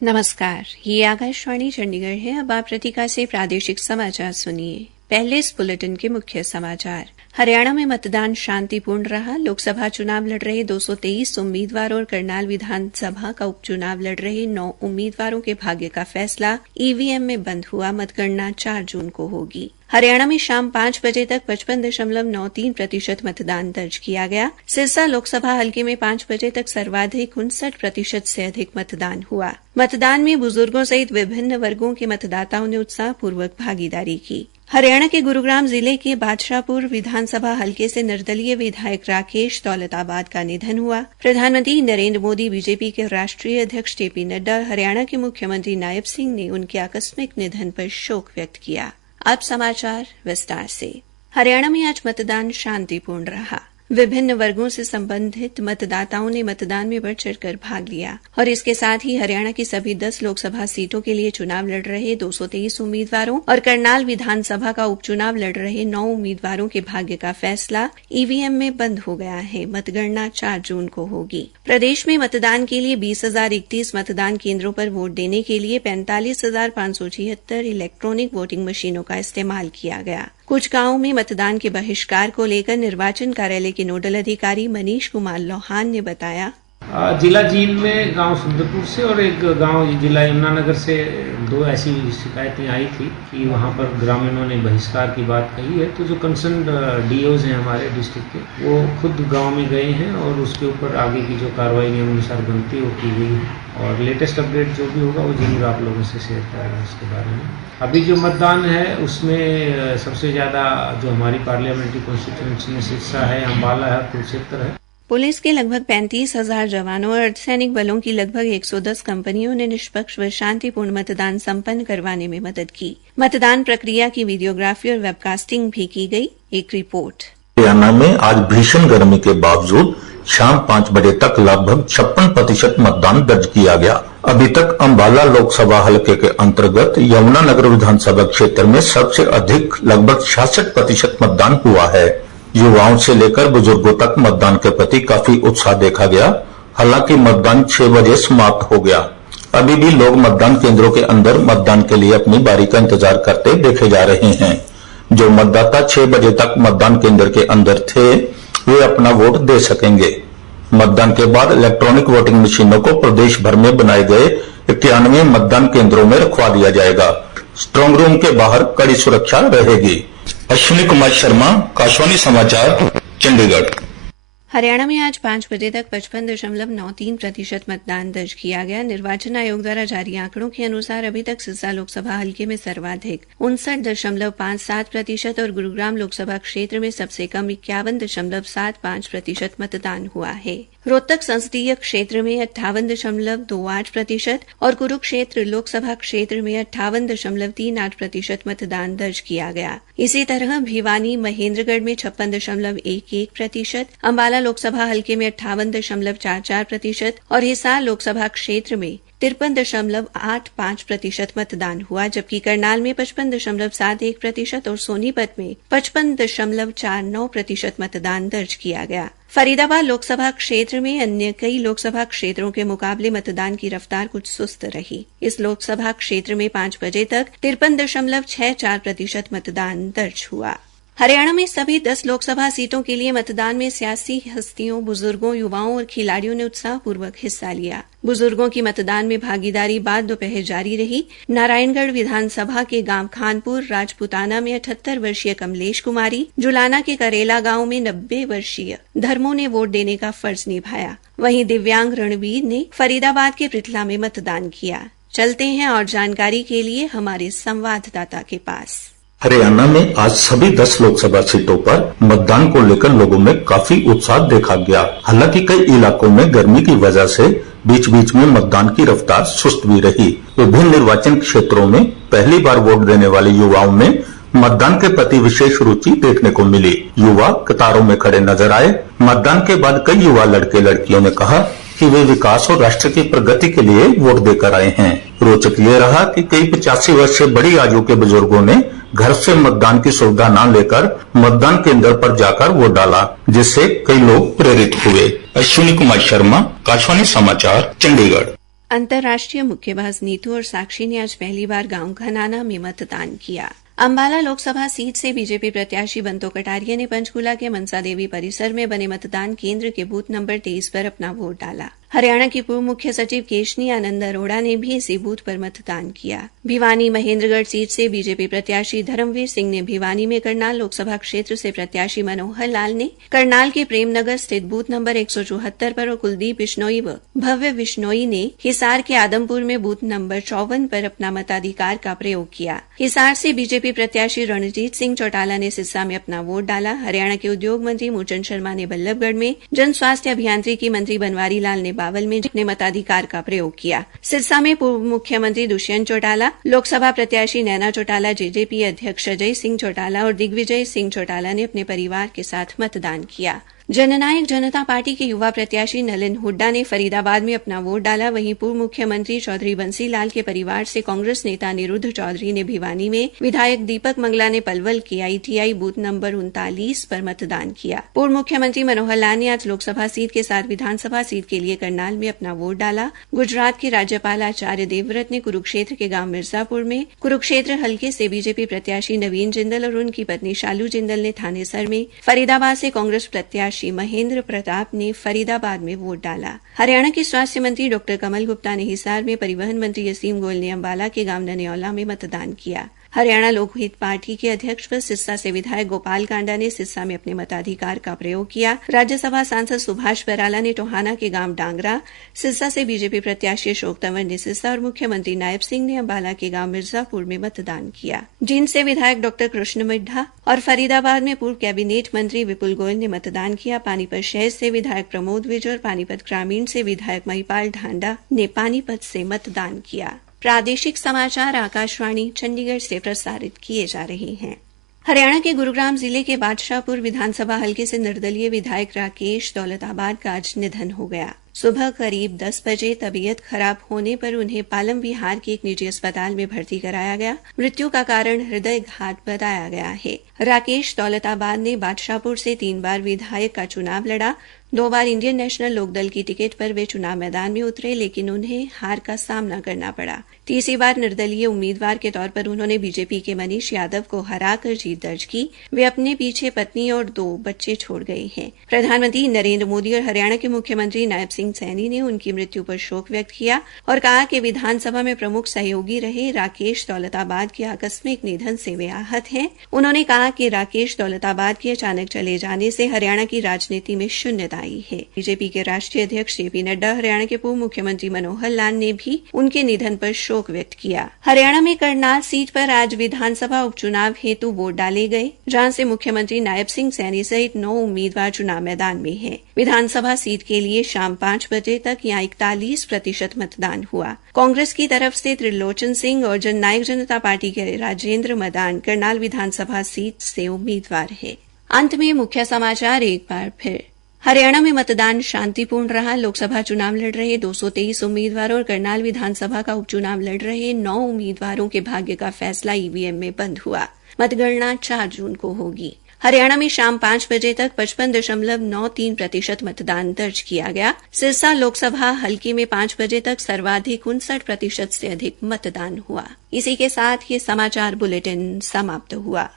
नमस्कार, ये आकाशवाणी चंडीगढ़ है। अब आप प्रतीका से प्रादेशिक समाचार सुनिए। पहले इस बुलेटिन के मुख्य समाचार। हरियाणा में मतदान शांतिपूर्ण रहा। लोकसभा चुनाव लड़ रहे 223 उम्मीदवारों और करनाल विधानसभा का उपचुनाव लड़ रहे 9 उम्मीदवारों के भाग्य का फैसला ईवीएम में बंद हुआ। मतगणना 4 जून को होगी। हरियाणा में शाम 5 बजे तक 55.93% मतदान दर्ज किया गया। सिरसा लोकसभा हलके में 5 बजे तक सर्वाधिक 59% से अधिक मतदान हुआ। मतदान में बुजुर्गों सहित विभिन्न वर्गों के मतदाताओं ने उत्साहपूर्वक भागीदारी की। हरियाणा के गुरुग्राम जिले के बादशाहपुर विधानसभा हलके से निर्दलीय विधायक राकेश दौलताबाद का निधन हुआ। प्रधानमंत्री नरेंद्र मोदी, बीजेपी के राष्ट्रीय अध्यक्ष जेपी नड्डा और हरियाणा के मुख्यमंत्री नायब सिंह ने उनके आकस्मिक निधन पर शोक व्यक्त किया। अब समाचार विस्तार से। हरियाणा में आज मतदान शांतिपूर्ण रहा। विभिन्न वर्गों से संबंधित मतदाताओं ने मतदान में बढ़ चढ़कर भाग लिया और इसके साथ ही हरियाणा की सभी 10 लोकसभा सीटों के लिए चुनाव लड़ रहे 223 उम्मीदवारों और करनाल विधानसभा का उपचुनाव लड़ रहे 9 उम्मीदवारों के भाग्य का फैसला ईवीएम में बंद हो गया है। मतगणना 4 जून को होगी। प्रदेश में मतदान के लिए 20,031 मतदान केंद्रों पर वोट देने के लिए 45,576 इलेक्ट्रॉनिक वोटिंग मशीनों का इस्तेमाल किया गया। कुछ गांवों में मतदान के बहिष्कार को लेकर निर्वाचन कार्यालय के नोडल अधिकारी मनीष कुमार लोहान ने बताया, जिला जींद में गांव सुंदरपुर से और एक गांव जिला यमुनानगर से 2 ऐसी शिकायतें आई थी कि वहां पर ग्रामीणों ने बहिष्कार की बात कही है। तो जो कंसर्न डीओज हैं हमारे डिस्ट्रिक्ट के, वो खुद गांव में गए हैं और उसके ऊपर आगे की जो कार्रवाई नियमानुसार बनती है वो की गई है। और लेटेस्ट अपडेट जो भी होगा वो जरूर आप लोगों से शेयर करेंगे उसके बारे में। अभी जो मतदान है उसमें सबसे ज़्यादा जो हमारी पार्लियामेंट्री कॉन्स्टिट्यूंसी में सिरसा है, अम्बाला है, कुरुक्षेत्र है। पुलिस के लगभग 35,000 जवानों और अर्धसैनिक बलों की लगभग 110 कंपनियों ने निष्पक्ष व शांतिपूर्ण मतदान संपन्न करवाने में मदद की। मतदान प्रक्रिया की वीडियोग्राफी और वेबकास्टिंग भी की गई। एक रिपोर्ट। हरियाणा में आज भीषण गर्मी के बावजूद शाम 5 बजे तक लगभग 56% मतदान दर्ज किया गया। अभी तक अम्बाला लोकसभा हलके के अंतर्गत यमुनानगर विधानसभा क्षेत्र में सबसे अधिक लगभग 66% मतदान हुआ है। युवाओं से लेकर बुजुर्गों तक मतदान के प्रति काफी उत्साह देखा गया। हालांकि मतदान 6 बजे समाप्त हो गया। अभी भी लोग मतदान केंद्रों के अंदर मतदान के लिए अपनी बारी का इंतजार करते देखे जा रहे हैं। जो मतदाता 6 बजे तक मतदान केंद्र के अंदर थे वे अपना वोट दे सकेंगे। मतदान के बाद इलेक्ट्रॉनिक वोटिंग मशीनों को प्रदेश भर में बनाए गए 91 मतदान केंद्रों में रखवा दिया जाएगा। स्ट्रांग रूम के बाहर कड़ी सुरक्षा रहेगी। अश्विनी कुमार शर्मा, आकाशवाणी समाचार, चंडीगढ़। हरियाणा में आज 5 बजे तक 55.93% मतदान दर्ज किया गया। निर्वाचन आयोग द्वारा जारी आंकड़ों के अनुसार अभी तक सिरसा लोकसभा हलके में सर्वाधिक 59.57% और गुरुग्राम लोकसभा क्षेत्र में सबसे कम 51.75% मतदान हुआ है। रोहतक संसदीय क्षेत्र में 58.28% और कुरुक्षेत्र लोकसभा क्षेत्र में 58.38% मतदान दर्ज किया गया। इसी तरह भिवानी महेंद्रगढ़ में 56.11%, अम्बाला लोकसभा हलके में 58.44% और हिसार लोकसभा क्षेत्र में 53.85% मतदान हुआ, जबकि करनाल में 55.71% और सोनीपत में 55.49% मतदान दर्ज किया गया। फरीदाबाद लोकसभा क्षेत्र में अन्य कई लोकसभा क्षेत्रों के मुकाबले मतदान की रफ्तार कुछ सुस्त रही। इस लोकसभा क्षेत्र में 5 बजे तक 53.64% मतदान दर्ज हुआ। हरियाणा में सभी 10 लोकसभा सीटों के लिए मतदान में सियासी हस्तियों, बुजुर्गों, युवाओं और खिलाड़ियों ने उत्साहपूर्वक हिस्सा लिया। बुजुर्गों की मतदान में भागीदारी बाद दोपहर जारी रही। नारायणगढ़ विधानसभा के गांव खानपुर राजपुताना में 78 वर्षीय कमलेश कुमारी, जुलाना के करेला गांव में 90 वर्षीय धर्मों ने वोट देने का फर्ज निभाया। वहीं दिव्यांग रणवीर ने फरीदाबाद के पृथला में मतदान किया। चलते हैं और जानकारी के लिए हमारे संवाददाता के पास। हरियाणा में आज सभी 10 लोकसभा सीटों पर मतदान को लेकर लोगों में काफी उत्साह देखा गया। हालांकि कई इलाकों में गर्मी की वजह से बीच बीच में मतदान की रफ्तार सुस्त भी रही। विभिन्न निर्वाचन क्षेत्रों में पहली बार वोट देने वाले युवाओं में मतदान के प्रति विशेष रुचि देखने को मिली। युवा कतारों में खड़े नजर आए। मतदान के बाद कई युवा लड़के लड़कियों ने कहा कि वे विकास और राष्ट्र की प्रगति के लिए वोट देकर आए हैं। रोचक ये रहा कि कई 85 वर्ष से बड़ी आयु के बुजुर्गों ने घर से मतदान की सुविधा न लेकर मतदान केंद्र पर जाकर वोट डाला, जिससे कई लोग प्रेरित हुए। अश्विनी कुमार शर्मा, आकाशवाणी समाचार, चंडीगढ़। अंतर्राष्ट्रीय मुक्केबाज नीतू और साक्षी ने आज पहली बार गांव घनाना में मतदान किया। अंबाला लोकसभा सीट से बीजेपी प्रत्याशी बंतो कटारिया ने पंचकूला के मनसा देवी परिसर में बने मतदान केंद्र के बूथ नंबर 23 पर अपना वोट डाला। हरियाणा की पूर्व मुख्य सचिव केशनी आनंद अरोड़ा ने भी इसी बूथ पर मतदान किया। भिवानी महेंद्रगढ़ सीट से बीजेपी प्रत्याशी धर्मवीर सिंह ने भिवानी में करनाल लोकसभा क्षेत्र से प्रत्याशी मनोहर लाल ने करनाल के प्रेमनगर स्थित बूथ नंबर 174 पर और कुलदीप बिश्नोई व भव्य बिश्नोई ने हिसार के आदमपुर में बूथ नंबर 54 पर अपना मताधिकार का प्रयोग किया। हिसार से बीजेपी प्रत्याशी रणजीत सिंह चौटाला ने सिरसा में अपना वोट डाला। हरियाणा के उद्योग मंत्री मूलचंद शर्मा ने बल्लभगढ़ में, जन स्वास्थ्य अभियांत्रिकी मंत्री बनवारी लाल ने बावल में अपने मताधिकार का प्रयोग किया। सिरसा में पूर्व मुख्यमंत्री दुष्यंत चौटाला, लोकसभा प्रत्याशी नैना चौटाला, जेजेपी अध्यक्ष अजय सिंह चौटाला और दिग्विजय सिंह चौटाला ने अपने परिवार के साथ मतदान किया। जननायक जनता पार्टी के युवा प्रत्याशी नलिन हुड्डा ने फरीदाबाद में अपना वोट डाला। वहीं पूर्व मुख्यमंत्री चौधरी बंसी लाल के परिवार से कांग्रेस नेता निरुद्ध चौधरी ने भिवानी में, विधायक दीपक मंगला ने पलवल के आईटीआई बूथ नंबर 39 पर मतदान किया। पूर्व मुख्यमंत्री मनोहर लाल ने आज लोकसभा सीट के साथ विधानसभा सीट के लिए करनाल में अपना वोट डाला। गुजरात के राज्यपाल आचार्य देवव्रत ने कुरुक्षेत्र के गांव मिर्जापुर में, कुरुक्षेत्र हलके से बीजेपी प्रत्याशी नवीन जिंदल और उनकी पत्नी शालू जिंदल ने थानेसर में, फरीदाबाद से कांग्रेस प्रत्याशी महेंद्र प्रताप ने फरीदाबाद में वोट डाला। हरियाणा के स्वास्थ्य मंत्री डॉ कमल गुप्ता ने हिसार में, परिवहन मंत्री असीम गोयल ने अंबाला के गांव नन्यौला में मतदान किया। हरियाणा लोकहित पार्टी के अध्यक्ष व सिरसा से विधायक गोपाल कांडा ने सिरसा में अपने मताधिकार का प्रयोग किया। राज्यसभा सांसद सुभाष बराला ने टोहाना के गांव डांगरा, सिरसा से बीजेपी प्रत्याशी अशोक तंवर ने सिरसा और मुख्यमंत्री नायब सिंह ने अंबाला के गांव मिर्जापुर में मतदान किया। जींद से विधायक डॉ कृष्ण मिड्ढा और फरीदाबाद में पूर्व कैबिनेट मंत्री विपुल गोयल ने मतदान किया। पानीपत शहर से विधायक प्रमोद विज और पानीपत ग्रामीण से विधायक महिपाल ढांडा ने पानीपत से मतदान किया। प्रादेशिक समाचार आकाशवाणी चंडीगढ़ से प्रसारित किए जा रहे हैं। हरियाणा के गुरुग्राम जिले के बादशाहपुर विधानसभा हलके से निर्दलीय विधायक राकेश दौलताबाद का आज निधन हो गया। सुबह करीब 10 बजे तबीयत खराब होने पर उन्हें पालम विहार के एक निजी अस्पताल में भर्ती कराया गया। मृत्यु का कारण हृदय घात बताया गया है। राकेश दौलताबाद ने बादशाहपुर से 3 बार विधायक का चुनाव लड़ा। 2 बार इंडियन नेशनल लोकदल की टिकट पर वे चुनाव मैदान में उतरे, लेकिन उन्हें हार का सामना करना पड़ा। तीसरी बार निर्दलीय उम्मीदवार के तौर पर उन्होंने बीजेपी के मनीष यादव को हराकर जीत दर्ज की। वे अपने पीछे पत्नी और 2 बच्चे छोड़ गए हैं। प्रधानमंत्री नरेंद्र मोदी और हरियाणा के मुख्यमंत्री नायब सिंह सैनी ने उनकी मृत्यु पर शोक व्यक्त किया और कहा कि विधानसभा में प्रमुख सहयोगी रहे राकेश दौलताबाद के आकस्मिक निधन से वे आहत हैं। उन्होंने कहा कि राकेश दौलताबाद के अचानक चले जाने से हरियाणा की राजनीति में शून्यता आई है। बीजेपी के राष्ट्रीय अध्यक्ष जेपी नड्डा, हरियाणा के पूर्व मुख्यमंत्री मनोहर लाल ने भी उनके निधन पर शोक व्यक्त किया। हरियाणा में करनाल सीट पर आज विधानसभा उपचुनाव हेतु वोट डाले गए, जहां से मुख्यमंत्री नायब सिंह सैनी सहित 9 उम्मीदवार चुनाव मैदान में हैं। विधानसभा सीट के लिए शाम 5 बजे तक यहां 41% मतदान हुआ। कांग्रेस की तरफ से त्रिलोचन सिंह और जननायक जनता पार्टी के राजेंद्र मदान करनाल विधानसभा सीट से उम्मीदवार हैं। अंत में मुख्य समाचार एक बार फिर। हरियाणा में मतदान शांतिपूर्ण रहा। लोकसभा चुनाव लड़ रहे 223 उम्मीदवारों और करनाल विधानसभा का उपचुनाव लड़ रहे 9 उम्मीदवारों के भाग्य का फैसला ईवीएम में बंद हुआ। मतगणना 4 जून को होगी। हरियाणा में शाम 5 बजे तक 55.93% मतदान दर्ज किया गया। सिरसा लोकसभा हलके में 5 बजे तक सर्वाधिक 59% से अधिक मतदान हुआ। इसी के साथ ये समाचार बुलेटिन समाप्त हुआ।